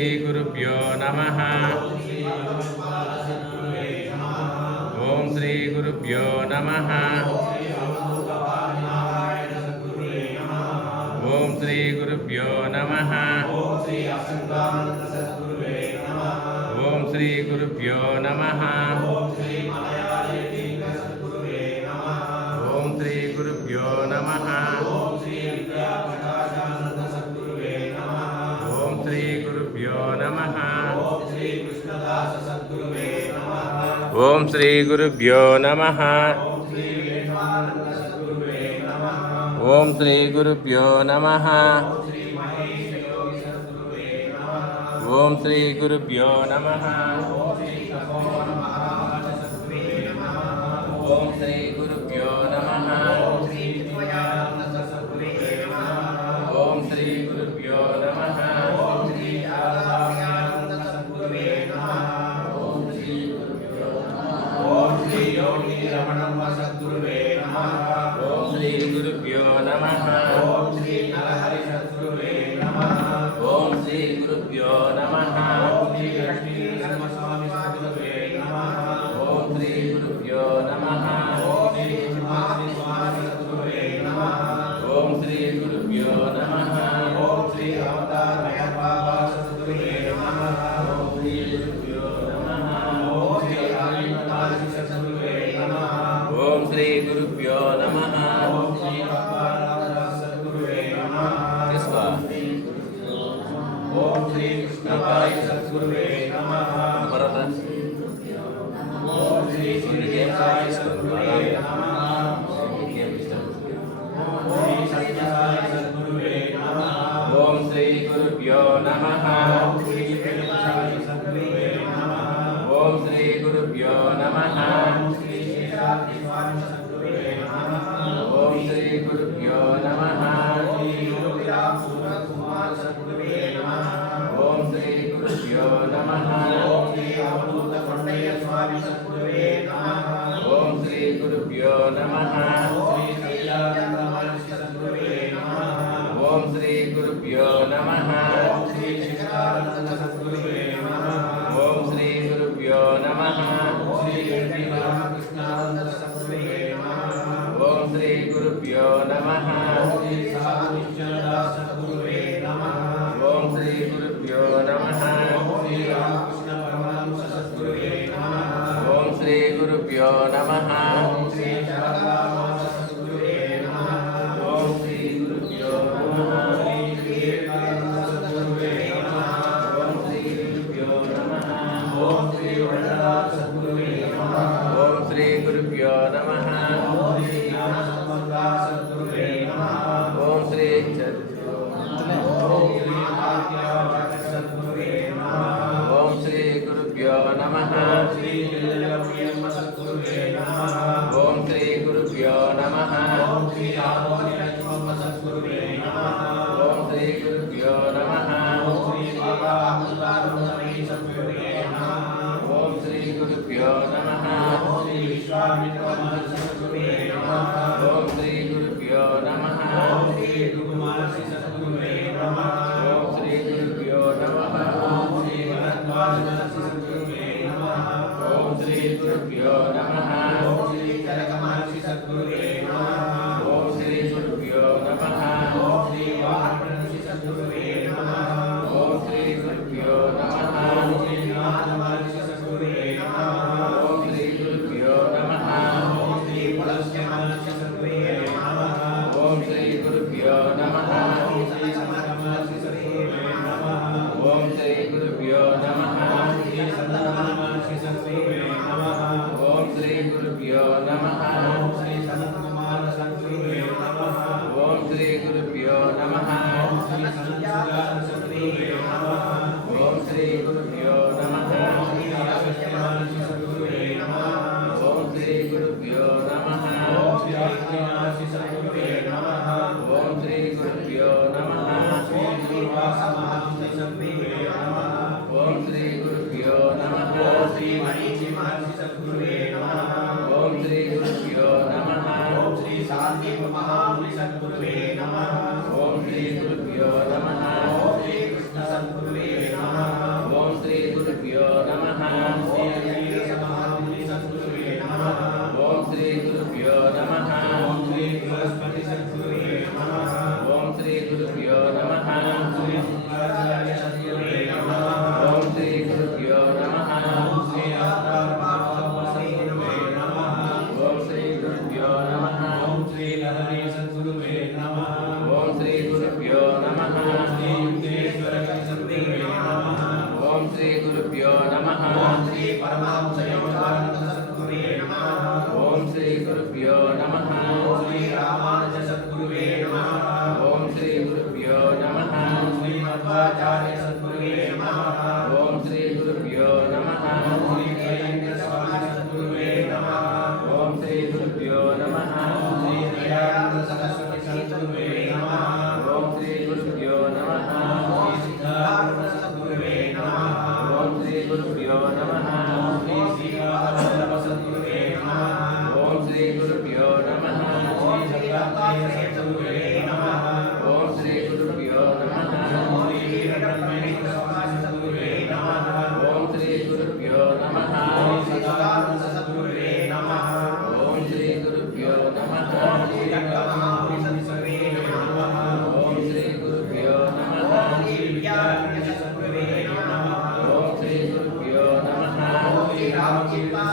ಶ್ರೀ ಗುರುಭ್ಯೋ ನಮಃ. ಓಂ ಶ್ರೀ ಗುರುಭ್ಯೋ ನಮಃ. ಓಂ ಶ್ರೀ ಗುರುಭ್ಯೋ ನಮಃ. ಓಂ ಶ್ರೀ ಗುರುಭ್ಯೋ ನಮಃ. ಓಂ ಶ್ರೀ ಗುರುಭ್ಯೋ ನಮಃ. ಓಂ ಶ್ರೀ ಗುರುಭ್ಯೋ ನಮಃ. ಓಂ ಶ್ರೀ ಗುರುಭ್ಯೋ ನಮಃ. ಓಂ ಶ್ರೀ ಗುರುಭ್ಯೋ ನಮಃ. ಓಂ ಶ್ರೀ ಗುರುಭ್ಯೋ ನಮಃ. ಓಂ ಶ್ರೀ ಗುರುಭ್ಯೋ ನಮಃ. ಓಂ ಶ್ರೀ ಗುರುಭ್ಯೋ ನಮಃ. ಓಂ ಶ್ರೀ ಗುರುಭ್ಯೋ ನಮಃ. ಓಂ ಶ್ರೀ ನರಹರಿ ಸದ್ಗುರುವೇ ನಮಃ. ಓಂ ಶ್ರೀ ಗುರುಭ್ಯೋ ನಮಃ. ಓಂ ಶ್ರೀ ಗುರುಭ್ಯೋ ನಮಃ. ಓಂ ಶ್ರೀ ಗುರುಭ್ಯೋ ನಮಃ. ಓಂ ಶ್ರೀ ಅವತಾರಮಯ ಬಾಬಾ ಸದ್ಗುರುವೇ ನಮಃ. ಓಂ ಶ್ರೀ ಗುರುಭ್ಯೋ ನಮಃ. ಓಂ ಶ್ರೀ ಆದಿನಾಥಿ ಸದ್ಗುರುವೇ ನಮಃ. ಓಂ ಶ್ರೀ ಗುರುಭ್ಯೋ ನಮಃ. ಓಂ ಶ್ರೀ ಸದ್ಗುರುವೇ ನಮಃ. ಓಂ ಶ್ರೀ ಕೃಷ್ಣಕಾಯ ಸದ್ಗುರುವೇ ನಮಃ. ಓಂ ಶ್ರೀ ಸೂರ್ಯದೇವಾಯ ಸದ್ಗುರುವೇ ನಮಃ. ಓಂ ಶ್ರೀ ಸತ್ಯಸಾಯ ಸದ್ಗುರುವೇ ನಮಃ. ಓಂ ಶ್ರೀ ಗುರುಭ್ಯೋ ನಮಃ. ಓಂ ಶ್ರೀ ವೇದಾಯ ಸದ್ಗುರುವೇ ನಮಃ. ಓಂ ಶ್ರೀ ಗುರುಭ್ಯೋ ನಮಃ. ಓಂ ಶ್ರೀ ಶೇಷಾದ್ರಿ ಸ್ವಾಮಿ ಸದ್ಗುರುವೇ ನಮಃ. ಓಂ ಶ್ರೀ ಗುರುಭ್ಯೋ ನಮಃ. ಶ್ರೀ ಯೋಗಿರಾಮ ಕುಮಾರ ಸದ್ಗುರುವೇ ನಮಃ. ಓಂ ಶ್ರೀ ಗುರುಭ್ಯೋ ನಮಃ. ಓಂ ಶ್ರೀ ಅವಧೂತ ಕೊಂಡಯ್ಯ ಸ್ವಾಮಿ ಸದ್ಗುರುವೇ ನಮಃ. ಓಂ ಶ್ರೀ ಗುರುಭ್ಯೋ ನಮಃ. ಶ್ರೀ ಸತ್ಯಾನಂದ ಮಹರ್ಷಿ ಸದ್ಗುರುವೇ ನಮಃ. ಓಂ ಶ್ರೀ ಗುರುಭ್ಯೋ ನಮಃ. ಓಂ ಶ್ರೀ ಶಿಖರಾನಂದ ಸದ್ಗುರುವೇ ನಮಃ. ಓಂ ಶ್ರೀ ಗುರುಭ್ಯೋ ನಮಃ. ಶ್ರೀ ರಾಮಕೃಷ್ಣಾನಂದ ಸದ್ಗುರುವೇ ನಮಃ. ಓಂ ಶ್ರೀ ಗುರುಭ್ಯೋ ನಮಃ. ಶ್ರೀ ಸಾಧುಶ್ಚರದಾಸ ಸದ್ಗುರುವೇ ನಮಃ. ಓಂ ಶ್ರೀ ಗುರುಭ್ಯೋ ನಮಃ. ಶ್ರೀ ರಾಮಕೃಷ್ಣ ಪರಮಹಂಸ ಸದ್ಗುರುವೇ ನಮಃ. ಓಂ ಶ್ರೀ ಗುರುಭ್ಯೋ ನಮಃ. ಶ್ರೀ ಶಾರದಾಮಾತ ಸದ್ಗುರುವೇ ನಮಃ. ಓಂ ಶ್ರೀ ಗುರುಭ್ಯೋ ನಮಃ. ಶ್ರೀ ವಿವೇಕಾನಂದ ಸದ್ಗುರುವೇ ನಮಃ. ಓಂ ಶ್ರೀ ಗುರುಭ್ಯೋ ನಮಃ. ಓಂ ಶ್ರೀ ವರದಾಸ ಸದ್ಗುರುವೇ ನಮಃ. ಓಂ ಶ್ರೀ ಗುರುಭ್ಯೋ ನಮಃ. ಓಂ ಶ್ರೀ ಜ್ಞಾನ ಸಂಪದ ಸದ್ಗುರುವೇ ನಮಃ. ಓಂ ಶ್ರೀ ಸದ್ಗುರುವೇ ನಮಃ. ಓಂ ಶ್ರೀ ಗುರುಭ್ಯೋ ನಮಃ. ಶ್ರೀ ಜಯಪ್ರಿಯಮ್ಮ ಸದ್ಗುರುವೇ ನಮಃ. ಓಂ ಶ್ರೀ ಗುರುಭ್ಯೋ ನಮಃ. ಓಂ ಶ್ರೀ ಆರೋಗ್ಯಮ್ಮ ಸದ್ಗುರುವೇ ನಮಃ. ಓಂ ಶ್ರೀ ಗುರುಭ್ಯೋ ನಮಃ. ಓಂ ಶ್ರೀ ಬಾಬಾ ಅಮೃತಾನಂದಮಯಿ ಸದ್ಗುರುವೇ ನಮಃ. ಓಂ ಶ್ರೀ ಗುರುಭ್ಯೋ ನಮಃ. ಓಂ ಶ್ರೀ ವಿಶ್ವಾಮಿತ್ರ ಮಹರ್ಷಿ ಸದ್ಗುರುವೇ ನಮಃ. ಓಂ ಶ್ರೀ ಗುರುಭ್ಯೋ ನಮಃ. ಓಂ ಶ್ರೀ ಭೃಗು ಮಹರ್ಷಿ ಸದ್ಗುರುವೇ ನಮಃ. ಓಂ ಶ್ರೀ ಗುರುಭ್ಯೋ ನಮಃ. ಓಂ ಶ್ರೀ ಭರದ್ವಾಜ ಮಹರ್ಷಿ ಸದ್ಗುರುವೇ ನಮಃ. ಓಂ ಶ್ರೀ ಗುರುಭ್ಯೋ ನಮಃ. ಓಂ ಶ್ರೀ ಕನಕ ಮಹರ್ಷಿ ಸದ್ಗುರುವೇ ನಮಃ. ಓಂ ಶ್ರೀ ಗುರುಭ್ಯೋ ನಮಃ. ಓಂ ಶ್ರೀ ವಾಹನರ್ಷಿ ಸದ್ಗುರುವೇ ನಮಃ. ಓಂ ಶ್ರೀ ಗುರುಭ್ಯೋ ನಮಃ. ಓಂ ಶ್ರೀ ನಾಥ ಮಹರ್ಷಿ ಸದ್ಗುರುವೇ ನಮಃ. ಓಂ ಶ್ರೀ ಗುರುಭ್ಯೋ ನಮಃ. ಓಂ ಶ್ರೀ ಪುಲಸ್ತ್ಯ ಮಹರ್ಷಿ ಸದ್ಗುರುವೇ ನಮಃ. ಓಂ ಶ್ರೀ ಗುರುಭ್ಯೋ ನಮಃ. ಓಂ ಶ್ರೀ ಸಮರ ಮಹರ್ಷಿ ಸದ್ಗುರುವೇ ನಮಃ. ಓಂ ಶ್ರೀ ಗುರುಭ್ಯೋ ನಮಃ. ಓಂ ಶ್ರೀ ಸಂದರ್ಭ ಮಹರ್ಷಿ ಸದ್ಗುರುವೇ ನಮಃ. ಓಂ ಶ್ರೀ ಗುರುಭ್ಯೋ ನಮಃ. ಓಂ ಶ್ರೀ ಸನತ್ಕುಮಾರ ಸದ್ಗುರುವೇ ನಮಃ. ಓಂ ಶ್ರೀ ಗುರುಭ್ಯೋ ನಮಃ. ಓಂ ಶ್ರೀ ಸನತ್ಸುಜಾತ ಸದ್ಗುರುವೇ ನಮಃ. ಓಂ ಶ್ರೀ ಗುರುಭ್ಯೋ ನಮಃ. ಓಂ ಶ್ರೀ ಅಗಸ್ತ್ಯ ಮಹರ್ಷಿ ಸದ್ಗುರುವೇ ನಮಃ. ಓಂ ಶ್ರೀ ಗುರುಭ್ಯೋ ನಮಃ. ಓಂ ಶ್ರೀ ಅಗ್ನಿ ಮಹರ್ಷಿ ಸದ್ಗುರುವೇ ನಮಃ. ಓಂ ಶ್ರೀ ಗುರುಭ್ಯೋ ನಮಃ. ಶ್ರೀ ದುರ್ವಾಸ ಮಹರ್ಷಿ ಸದ್ಗುರುವೇ ನಮಃ. ಓಂ ಶ್ರೀ ಗುರುಭ್ಯೋ ನಮಃ. ಓಂ ಶ್ರೀ ಮರೀಚಿ ಮಹರ್ಷಿ ಸದ್ಗುರುವೇ ನಮಃ. ಓಂ ಶ್ರೀ ಗುರುಭ್ಯೋ ನಮಃ. ಓಂ ಶ್ರೀ ಸಾಂದೀಪ ಮಹಾಮುನಿ ಸದ್ಗುರುವೇ ನಮಃ. ಓಂ ಶ್ರೀ ಗುರುಭ್ಯೋ ನಮಃ. ಓಂ ಶ್ರೀ ಕೃಷ್ಣ ಸದ್ಗುರುವೇ ನಮಃ. ఓం శ్రీ పరమహంస యోగానంద సద్గురువే నమః ఓం శ్రీ గురుభ్యో నమః ఓం శ్రీ రామానుజ సద్గురువే నమః ఓం శ్రీ గురుభ్యో నమః ఓం శ్రీ మధ్వాచార్య సద్గురువే నమః ఓం శ్రీ గురుభ్యో నమః ఓం శ్రీ జయేంద్ర స్వామి సద్గురువే నమః ఓం శ్రీ గురుభ్యో నమః ఓం శ్రీ దయానంద సరస్వతి సద్గురువే నమః ఓం శ్రీ గురుభ్యో నమః ఓం శ్రీ సిద్ధార్థ సద్గురువే నమః ఓం శ్రీ గురుభ్యో నమః ఓం శ్రీ శ్రీపాద సద్గురువే నమః ఓం శ్రీ గురుభ్యో నమః ఓం శ్రీ దత్తాత్రేయ సద్గురువే నమః ఓం శ్రీ గురుభ్యో నమః ఓం శ్రీ వీరబ్రహ్మేంద్ర స్వామి సద్గురువే నమః ఓం శ్రీ గురుభ్యో నమః ఓం శ్రీ సదానంద సద్గురువే నమః ఓం శ్రీ గురుభ్యో నమః ఓం శ్రీ రంగమహాపురి సద్గురువే నమః ఓం శ్రీ గురుభ్యో నమః ఓం శ్రీ విద్యారణ్య సద్గురువే నమః ఓం శ్రీ గురుభ్యో నమః ఓం శ్రీ రామకీర్తన